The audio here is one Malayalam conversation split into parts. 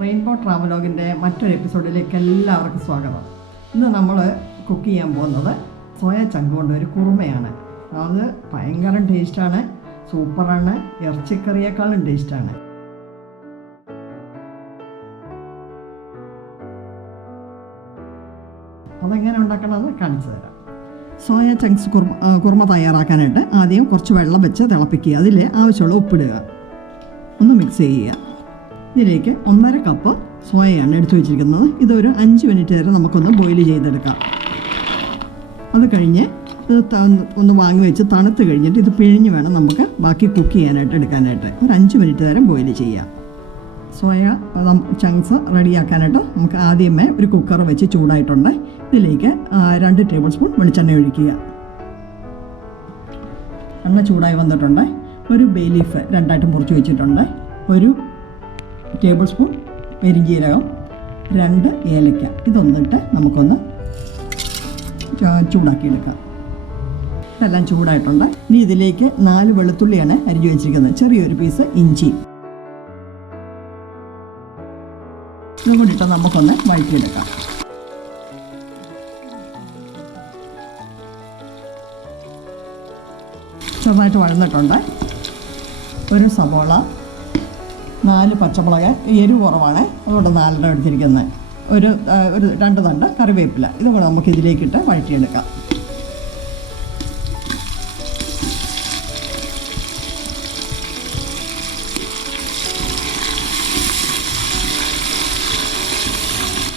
റെയിൻബോ ട്രാവലോഗിന്റെ മറ്റൊരു എപ്പിസോഡിലേക്ക് എല്ലാവർക്കും സ്വാഗതം. ഇന്ന് നമ്മൾ കുക്ക് ചെയ്യാൻ പോകുന്നത് സോയ ചങ്ക് കൊണ്ട് ഒരു കുറുമയാണ്. അത് ഭയങ്കര ടേസ്റ്റാണ് സൂപ്പറാണ് ഇറച്ചിക്കറിയേക്കാളും ടേസ്റ്റാണ് അതെങ്ങനെ ഉണ്ടാക്കണമെന്ന് കാണിച്ചു തരാം. സോയ ചങ്ക്സ് കുർമ കുറുമ തയ്യാറാക്കാനായിട്ട് ആദ്യം കുറച്ച് വെള്ളം വെച്ച് തിളപ്പിക്കുക. അതിൽ ആവശ്യമുള്ള ഉപ്പിടുക. ഒന്ന് മിക്സ് ചെയ്യുക. ഇതിലേക്ക് ഒന്നര കപ്പ് സോയയാണ് എടുത്തു വെച്ചിരിക്കുന്നത്. ഇതൊരു അഞ്ച് മിനിറ്റ് നേരം നമുക്കൊന്ന് ബോയിൽ ചെയ്തെടുക്കാം. അത് കഴിഞ്ഞ് ഇത് ഒന്ന് വാങ്ങി വെച്ച് തണുത്ത് കഴിഞ്ഞിട്ട് ഇത് പിഴിഞ്ഞ് വേണം നമുക്ക് ബാക്കി കുക്ക് ചെയ്യാനായിട്ട് എടുക്കാനായിട്ട്. ഒരു അഞ്ച് മിനിറ്റ് നേരം ബോയിൽ ചെയ്യാം. സോയ ചങ്ക്സ് റെഡിയാക്കാനായിട്ട് നമുക്ക് ആദ്യമേ ഒരു കുക്കർ വെച്ച് ചൂടായിട്ടുണ്ട്. ഇതിലേക്ക് രണ്ട് ടേബിൾ സ്പൂൺ വെളിച്ചെണ്ണ ഒഴിക്കുക. എണ്ണ ചൂടായി വന്നിട്ടുണ്ട്. ഒരു ബേ ലീഫ് രണ്ടായിട്ട് മുറിച്ച് വെച്ചിട്ടുണ്ട്. ഒരു ടേബിൾ സ്പൂൺ പെരിഞ്ജീരകം രണ്ട് ഏലക്ക. ഇതൊന്നിട്ട് നമുക്കൊന്ന് ചൂടാക്കി ചൂടാക്കിയെടുക്കാം. ഇതെല്ലാം ചൂടായിട്ടുണ്ട്. ഇനി ഇതിലേക്ക് നാല് വെളുത്തുള്ളിയാണ് അരിഞ്ഞു വെച്ചിരിക്കുന്നത്. ചെറിയൊരു പീസ് ഇഞ്ചി. ഇതും കൂടിയിട്ട് നമുക്കൊന്ന് വഴറ്റിയെടുക്കാം. ചെറുതായിട്ട് വഴന്നിട്ടുണ്ട്. ഒരു സവോള നാല് പച്ചമുളക് എരിവ് കുറവാണ്. അതുകൊണ്ട് നാലെണ്ണം എടുത്തിരിക്കുന്നത്. ഒരു ഒരു രണ്ട് തണ്ട് കറിവേപ്പില. ഇതും കൂടെ നമുക്ക് ഇതിലേക്കിട്ട് വഴറ്റിയെടുക്കാം.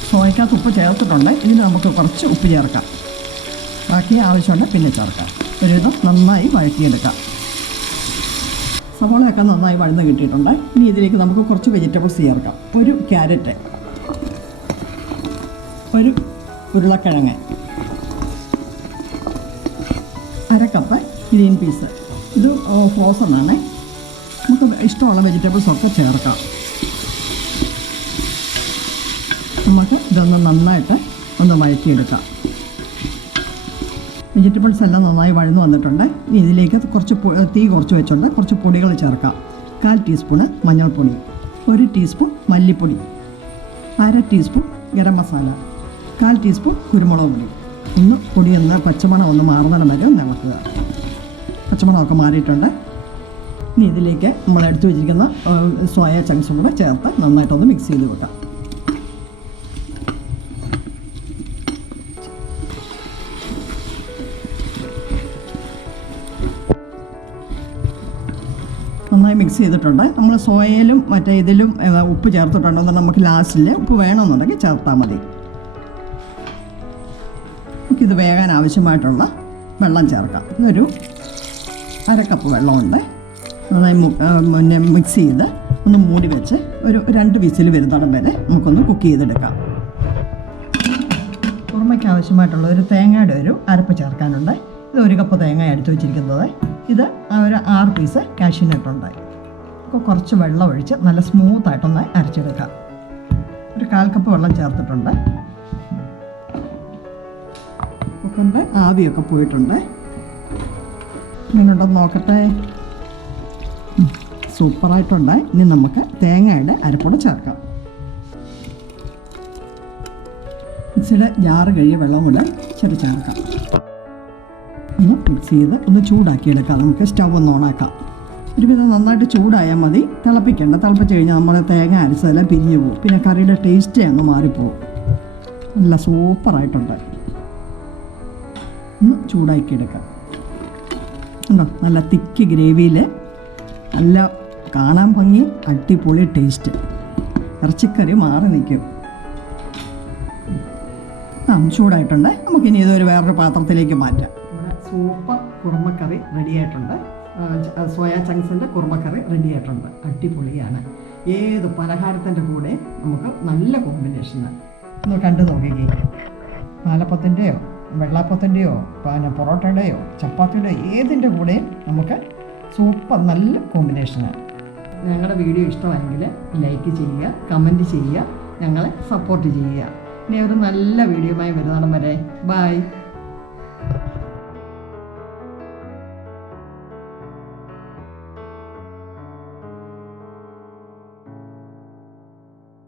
സോയക്കകത്ത് ഉപ്പ് ചേർത്തിട്ടുണ്ട്. ഇതിന് നമുക്ക് കുറച്ച് ഉപ്പ് ചേർക്കാം. ബാക്കി ആവശ്യമുണ്ട് പിന്നെ ചേർക്കാം. ഒരുവിധം നന്നായി വഴറ്റിയെടുക്കാം. സവോളയൊക്കെ നന്നായി വഴന്ന് കിട്ടിയിട്ടുണ്ട്. ഇനി ഇതിലേക്ക് നമുക്ക് കുറച്ച് വെജിറ്റബിൾസ് ചേർക്കാം. ഒരു ക്യാരറ്റ് ഒരു ഉരുളക്കിഴങ്ങ് അര ഗ്രീൻ പീസ് ഇത് ഫ്രോസൺ ആണ്. നമുക്ക് ഇഷ്ടമുള്ള വെജിറ്റബിൾസ് ഒക്കെ ചേർക്കാം. നമുക്ക് ഇതൊന്ന് നന്നായിട്ട് ഒന്ന് വഴറ്റിയെടുക്കാം. വെജിറ്റബിൾസ് എല്ലാം നന്നായി വഴന്നു വന്നിട്ടുണ്ട്. ഇനി ഇതിലേക്ക് കുറച്ച് തീ കുറച്ച് വെച്ചുകൊണ്ട് കുറച്ച് പൊടികൾ ചേർക്കാം. കാൽ ടീസ്പൂണ് മഞ്ഞൾപ്പൊടി ഒരു ടീസ്പൂൺ മല്ലിപ്പൊടി അര ടീസ്പൂൺ ഗരം മസാല കാൽ ടീസ്പൂൺ കുരുമുളക് പൊടി. ഒന്ന് പൊടി ഒന്ന് പച്ചമണം ഒന്ന് മാറുന്നിടം വരെ ഒന്ന് ഇളക്കുക. പച്ചമണമൊക്കെ മാറിയിട്ടുണ്ട്. ഇനി ഇതിലേക്ക് നമ്മൾ എടുത്തു വെച്ചിരിക്കുന്ന സോയ ചങ്ക്സും കൂടെ ചേർത്ത് നന്നായിട്ടൊന്ന് മിക്സ് ചെയ്ത് വെക്കാം. നന്നായി മിക്സ് ചെയ്തിട്ടുണ്ട്. നമ്മൾ സോയയിലും മറ്റേ ഇതിലും ഉപ്പ് ഉപ്പ് ചേർത്തിട്ടുണ്ടെന്ന് നമുക്ക് ലാസ്റ്റിൽ ഉപ്പ് വേണമെന്നുണ്ടെങ്കിൽ ചേർത്താൽ മതി. നമുക്കിത് വേകാൻ ആവശ്യമായിട്ടുള്ള വെള്ളം ചേർക്കാം. ഇതൊരു അരക്കപ്പ് കപ്പ് വെള്ളമുണ്ട്. നന്നായി പിന്നെ മിക്സ് ചെയ്ത് ഒന്ന് മൂടി വെച്ച് ഒരു രണ്ട് വിസിൽ വരുന്നിടം വരെ നമുക്കൊന്ന് കുക്ക് ചെയ്തെടുക്കാം. കുറുമയ്ക്ക് ആവശ്യമായിട്ടുള്ള ഒരു തേങ്ങയുടെ ഒരു അരപ്പ് ചേർക്കാനുണ്ട്. ഇത് ഒരു കപ്പ് തേങ്ങ എടുത്തു വെച്ചിരിക്കുന്നത്. ഇത് ഒരു ആറ് പീസ് കാഷ്യൂനട്ടുണ്ടായി അപ്പോൾ കുറച്ച് വെള്ളം ഒഴിച്ച് നല്ല സ്മൂത്തായിട്ടൊന്ന് അരച്ചെടുക്കാം. ഒരു കാൽ കപ്പ് വെള്ളം ചേർത്തിട്ടുണ്ട്. കുക്കറിന്റെ ആവിയൊക്കെ പോയിട്ടുണ്ട്. ഇങ്ങനെയുണ്ടെന്ന് നോക്കട്ടെ? സൂപ്പറായിട്ടുണ്ട് ഇനി നമുക്ക് തേങ്ങയുടെ അരപ്പൊടി ചേർക്കാം. മിക്സിയുടെ ജാറ് കഴിയ വെള്ളം കൂടെ ചെറു ചേർക്കാം ഒന്ന് മിക്സ് ചെയ്ത് ഒന്ന് ചൂടാക്കിയെടുക്കാം. നമുക്ക് സ്റ്റവ് ഒന്ന് ഓണാക്കാം. ഒരുവിധം നന്നായിട്ട് ചൂടായാൽ മതി. തിളപ്പിക്കേണ്ട. തിളപ്പിച്ച് കഴിഞ്ഞാൽ നമ്മൾ തേങ്ങ അരച്ചതെല്ലാം പിരിഞ്ഞു പോകും. പിന്നെ കറിയുടെ ടേസ്റ്റ് അങ്ങ് മാറിപ്പോവും നല്ല സൂപ്പറായിട്ടുണ്ട് ഒന്ന് ചൂടാക്കി എടുക്കാം ഉണ്ടോ നല്ല തിക്ക് ഗ്രേവിയിൽ നല്ല കാണാൻ ഭംഗി അടിപൊളി ടേസ്റ്റ് ഇറച്ചിക്കറി മാറി നിൽക്കും. ആ ചൂടായിട്ടുണ്ട്. നമുക്കിനി ഇതൊരു വേറൊരു പാത്രത്തിലേക്ക് മാറ്റാം. സൂപ്പർ കുറുമക്കറി റെഡിയായിട്ടുണ്ട്. സോയാ ചങ്ക്സിന്റെ കുറുമക്കറി റെഡിയായിട്ടുണ്ട്. അടിപൊളിയാണ്. ഏത് പലഹാരത്തിന്റെ കൂടെ നമുക്ക് നല്ല കോമ്പിനേഷനാണ് ഒന്ന് കണ്ടു നോക്കിക്കേ. പാലപ്പത്തിന്റെയോ വെള്ളാപ്പത്തിന്റെയോ പിന്നെ പൊറോട്ടയുടെയോ ചപ്പാത്തിയുടെയോ ഏതിന്റെ കൂടെയും നമുക്ക് സൂപ്പർ നല്ല കോമ്പിനേഷനാണ് ഞങ്ങളുടെ വീഡിയോ ഇഷ്ടമായെങ്കിൽ ലൈക്ക് ചെയ്യുക കമന്റ് ചെയ്യുക ഞങ്ങളെ സപ്പോർട്ട് ചെയ്യുക. ഇനി ഒരു നല്ല വീഡിയോയുമായി വരുന്നതാണ് വരെ. ബൈ.